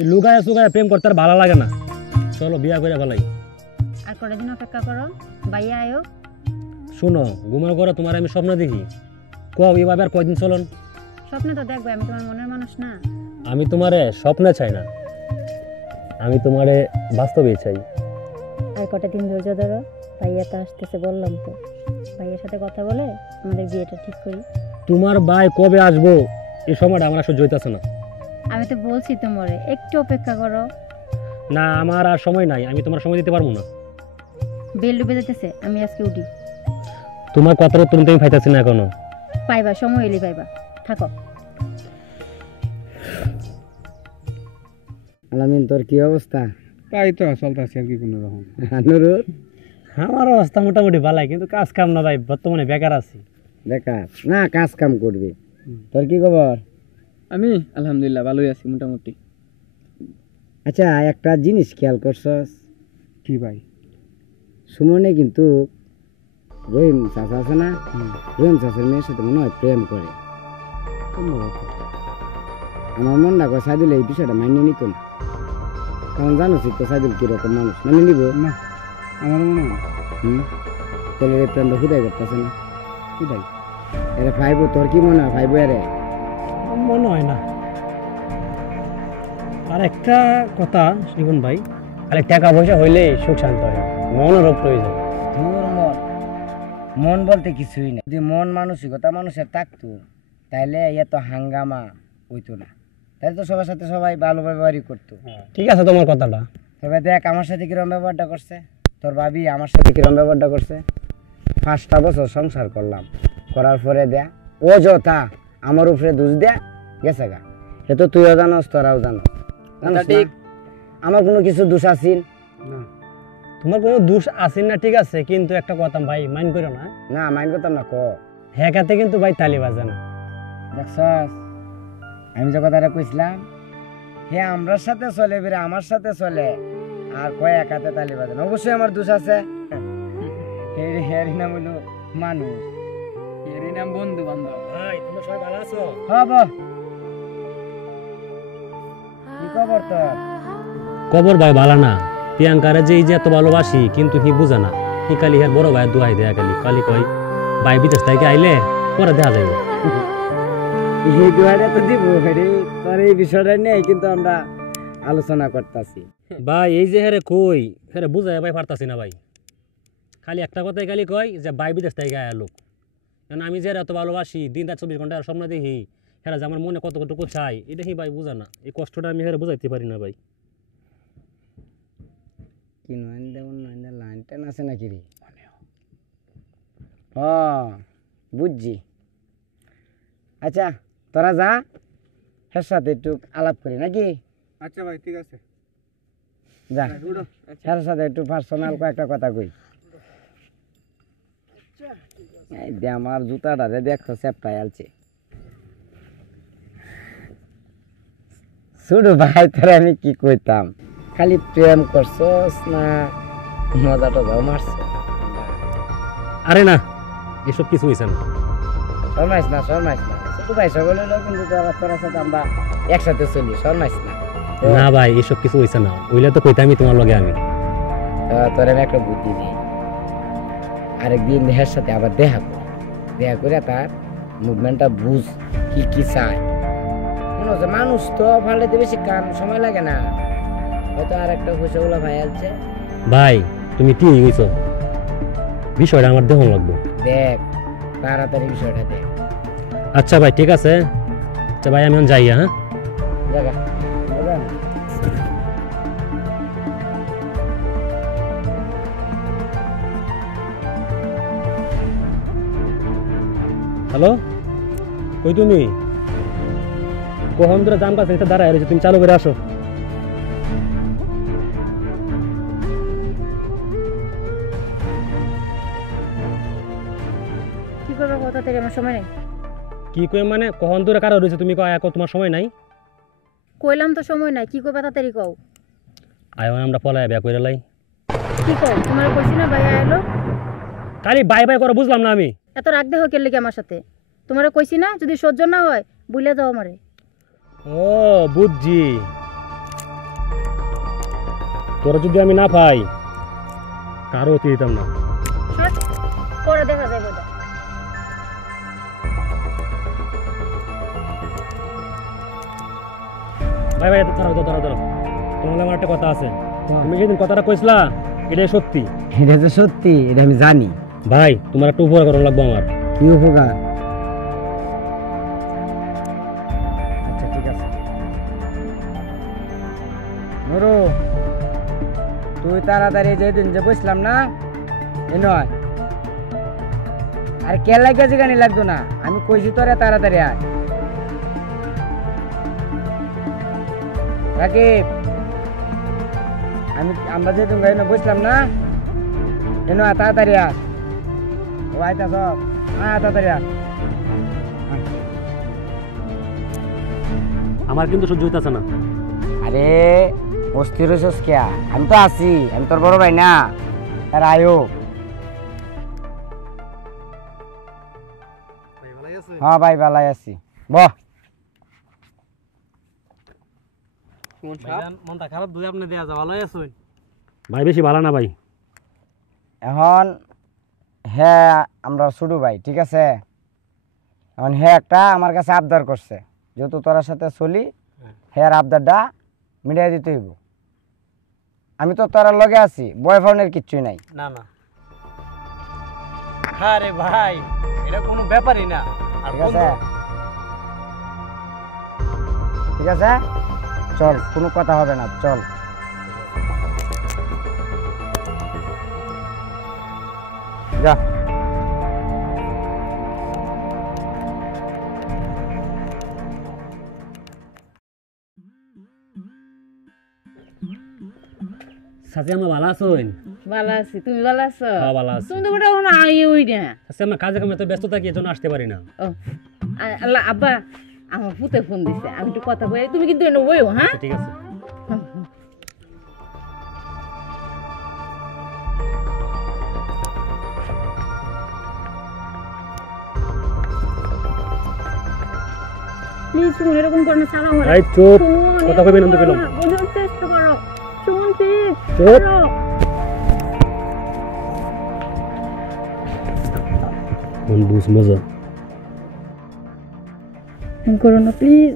এই লুগায় সুগায় প্রেম করতে আর ভালো লাগে না। চলো বিয়া করে ফেলাই। আর কটা দিন অপেক্ষা করো, ভাইয়া আয়ো। শোনো, ঘুমার করে তোমার আমি স্বপ্ন দেখি। কও এভাবে আর কয়দিন চলন? স্বপ্নে তো দেখবে, আমি তোমার মনের মানুষ না। আমি তোমারে স্বপ্নে চাই না, আমি তোমারে বাস্তবে চাই। আর কটা দিন ধৈর্য ধরো, ভাইয়া তো আসতেছে বললাম তো। ভাইয়ের সাথে কথা বলে আমাদের বিয়েটা ঠিক করি। তোমার ভাই কবে আসবো এই সময়টা আমার সহ্য হইতাছে না। আমি তো বলছি তোমারে একটু অপেক্ষা করো। না, আমার আর সময় নাই, আমি তোমার সময় দিতে পারবো না। বেল ডুবে যেতেছে, আমি আজকে উঠি। তোমার কথার উত্তর আমি পাইতাছি না এখনো। পাইবা, সময় এলি পাইবা, থাকো। আলামিন, তোর কি অবস্থা? তাই তো চলতেছে আর কি কোনো রকম। নুরুল, আমার অবস্থা মোটামুটি ভালাই, কিন্তু কাজ কাম না ভাই, বর্তমানে বেকার আছি। বেকার না, কাজ কাম করবি। তোর কি খবর? আমি আলহামদুলিল্লাহ ভালোই আছি মোটামুটি। আচ্ছা, একটা জিনিস খেয়াল করছস? কি ভাই? সুমনে কিন্তু রহিম চাচা আছে না, রহিম চাচার মেয়ের সাথে মনে হয় প্রেম করে। আমার মনটা কয় সাইদুল এই বিষয়টা মানিয়ে নিত না, কারণ জানোসই তো সাইদুল কিরকম মানুষ। মানে নিব না, আমার মনে হয় তাহলে এই প্রেমটা খুদাই করতেছে না। কি ভাই? এরে ফাইবো, তোর কি মনে হয় ফাইবো? এরে মনে হয় না। আর একটা কথা শিবন ভাই, খালি টাকা পয়সা হইলে সুখ শান্ত হয়, মনেরও প্রয়োজন। তোর মন, মন বলতে কিছুই না। যদি মন মানসিকতা মানুষের থাকতো তাহলে এত হাঙ্গামা হইতো না, তাহলে তো সবার সাথে সবাই ভালো ব্যবহারই করতো। ঠিক আছে তোমার কথাটা, তবে দেখ আমার সাথে কিরম ব্যবহারটা করছে, তোর ভাবি আমার সাথে কিরম ব্যবহারটা করছে। 5টা বছর সংসার করলাম, করার পরে দেয়া অযথা আমার উপরে দোষ দেয়া গেছে গা। এ তো তুইও জানস, তোরাও জানস। ঠিক, আমার কোনো কিছু দোষ আছিল না, তোমার কোনো দোষ আছে না, ঠিক আছে, কিন্তু একটা কথা ভাই মাইন্ড করো না। না? মাইন্ড করতাম না, ক। হ্যাকাতে কিন্তু ভাই তালি বাজে না। দেখছস, আমি যে কথাটা কইছিলাম, হে আমরার সাথে চলে বেরে আমার সাথে চলে, আর কয় এক হাতে তালি বাজে না। অবশ্যই আমার দোষ আছে। হেরি নাম হইল মানুষ, এরই নাম বন্ধু বান্ধব। ভাই তোমরা সবাই ভালো আছো? হব। কি খবর তোর? কবর ভাই ভালো না। প্রিয়াঙ্কারে যে এই যে এত ভালোবাসি, কিন্তু হি বুঝে না। হি খালি হ্যাঁ বড় ভাই দুয়াই দেয়া খালি খালি কয় ভাই বিদেশ থেকে আইলে পরে দেখা যাইব। এই দুয়ারে তো দিব রে, তোর এই বিষয়টা নেই কিন্তু আমরা আলোচনা করতেছি। ভাই এই যে হেরে কই হেরে বুঝাই ভাই পারতাছি না ভাই। খালি একটা কথাই খালি কয় যে ভাই বিদেশ থেকে আয়া লোক। কারণ আমি যে এত ভালোবাসি, দিন রাত 24 ঘন্টা স্বপ্ন দেখি, হেরা যে আমার মনে কতটুকু চাই, এটা হি ভাই বুঝে না। এই কষ্টটা আমি হেরে বুঝাইতে পারি না ভাই। কি নয়ন দেবন নয়ন লাইন টেন আছে নাকি রে? হ, বুঝছি। আচ্ছা, তোরা যা, হের সাথে একটু আলাপ করি নাকি? আচ্ছা ভাই, ঠিক আছে, যা, উঠো। হের সাথে একটু পার্সোনাল কয়েকটা কথা কই। এই দে আমার জুতাটা রে, দেখতো চেপটাই আলছে। শুধু ভাই তোরা আমি কি কইতাম, খালি প্রেম করছস না মজা টজাও মারছ? আরে না, এসব কিছু হয়েছে না। শর্মাইস না, শর্মাইস না। ছোট ভাই সকলে কিন্তু তোরা সাথে আমরা একসাথে চলি, শর্মাইস না। না ভাই, এসব কিছু হয়েছে না। ওইলে তো কইতামই তোমার লগে আমি। তোর আমি একটা বুদ্ধি দিই, আরেকদিন দেহের সাথে আবার দেখা করে তার মুভমেন্টটা বুঝ, কি কি চায়। মনে হচ্ছে মানুষ তো ফালতে বেশি কান সময় লাগে না, হয়তো আর একটা হুসেগুলা ভাই আছে। ভাই তুমি কি হইছো, বিষয়টা আমার দেখুন লাগবে। দেখ তাড়াতাড়ি বিষয়টা দেখ। আচ্ছা ভাই, ঠিক আছে। আচ্ছা ভাই, আমি এখন যাই। হ্যাঁ, জায়গা হ্যালো, কই তুমি? কখন ধরে জাম কাছে এসে দাঁড়ায় রয়েছে, তুমি চালু করে আসো। কি করবে কথা, তাই আমার সময় নেই। কি কই মানে, কখন ধরে কারো রয়েছে, তুমি কয় এখন তোমার সময় নাই? কইলাম তো সময় নাই, কি করবে তাড়াতাড়ি কও। আয়ন আমরা পলায় বিয়া করে লাই। কি কও, তোমার কইছি না ভাইয়া এলো। খালি বাই বাই করে বুঝলাম না আমি। এত রাগ দেখো কেলে কি আমার সাথে? তোমারে কইছি না, যদি সহ্য না হয় বুইলা যাও আমারে। ও বুঝছি, তোরা যদি আমি না পাই কারো অতি দিতাম না। পরে দেখা যাবে ওটা। ভাই ভাই ধরো ধরো ধরো, তোমার আমার একটা কথা আছে। তুমি যেদিন কথাটা কইছিলা এটাই সত্যি। এটা তো সত্যি, এটা আমি জানি। ভাই তোমার একটু উপকার করা লাগবে আমার। কি উপকার? আচ্ছা ঠিক আছে। নুরু, তুই তাড়াতাড়ি যেদিন যে বসলাম না এ নয়, আর কে লাগে যেখানে লাগতো না, আমি কইছি তোরে তাড়াতাড়ি আয়। রাকিব, আমরা যেদিন গাড়ি না বসলাম না এ নয়, তাড়াতাড়ি আয়। ও আইতা সব, তাড়াতাড়ি আয়। আমার কিন্তু সহ্য হইতাছে না। আরে অস্থির হইছস কে? আমি তো আছি, আমি তোর বড় ভাই না। আর আয়ো। হ্যাঁ ভাই ভালাই আছি, বহ। মনটা খারাপ, দুই আপনি দেয়া যা, ভালো আছেন ভাই? বেশি ভালো না ভাই। এখন হ্যাঁ আমরা ছোটো ভাই, ঠিক আছে? এখন হ্যাঁ একটা আমার কাছে আবদার করছে, যেহেতু তোর সাথে চলি, হ্যাঁ আবদারটা মিটাই দিতে হইব। আমি তো তোর লগে আছি, বয়ফ্রেন্ডের কিচ্ছুই নাই। না না, আরে ভাই এটা কোনো ব্যাপারই না। ঠিক আছে, ঠিক আছে, চল, কোনো কথা হবে না, চল। যা। সাথে আমরা ভালো আছেন? ভালো আছি, তুমি ভালো আছো? হ্যাঁ ভালো আছি। তুমি তো ওটা এখন ওই না। আচ্ছা আমরা কাজে কামে তো ব্যস্ত থাকি, এজন্য আসতে পারি না। ও আল্লাহ, আব্বা আমার পুতে ফোন দিছে, আমি একটু কথা বলি, তুমি কিন্তু এনে বইও। হ্যাঁ আচ্ছা, ঠিক আছে। প্লিজ তুমি এরকম করো না, ছাড়ো আমার। এই চুপ, সুমন, কথা কইবেন না তো এরকম কেন? করো না, বোঝার চেষ্টা করো। সুমন প্লিজ চুপ। ছাড়ো। মন বুঝ মজা। করো না প্লিজ।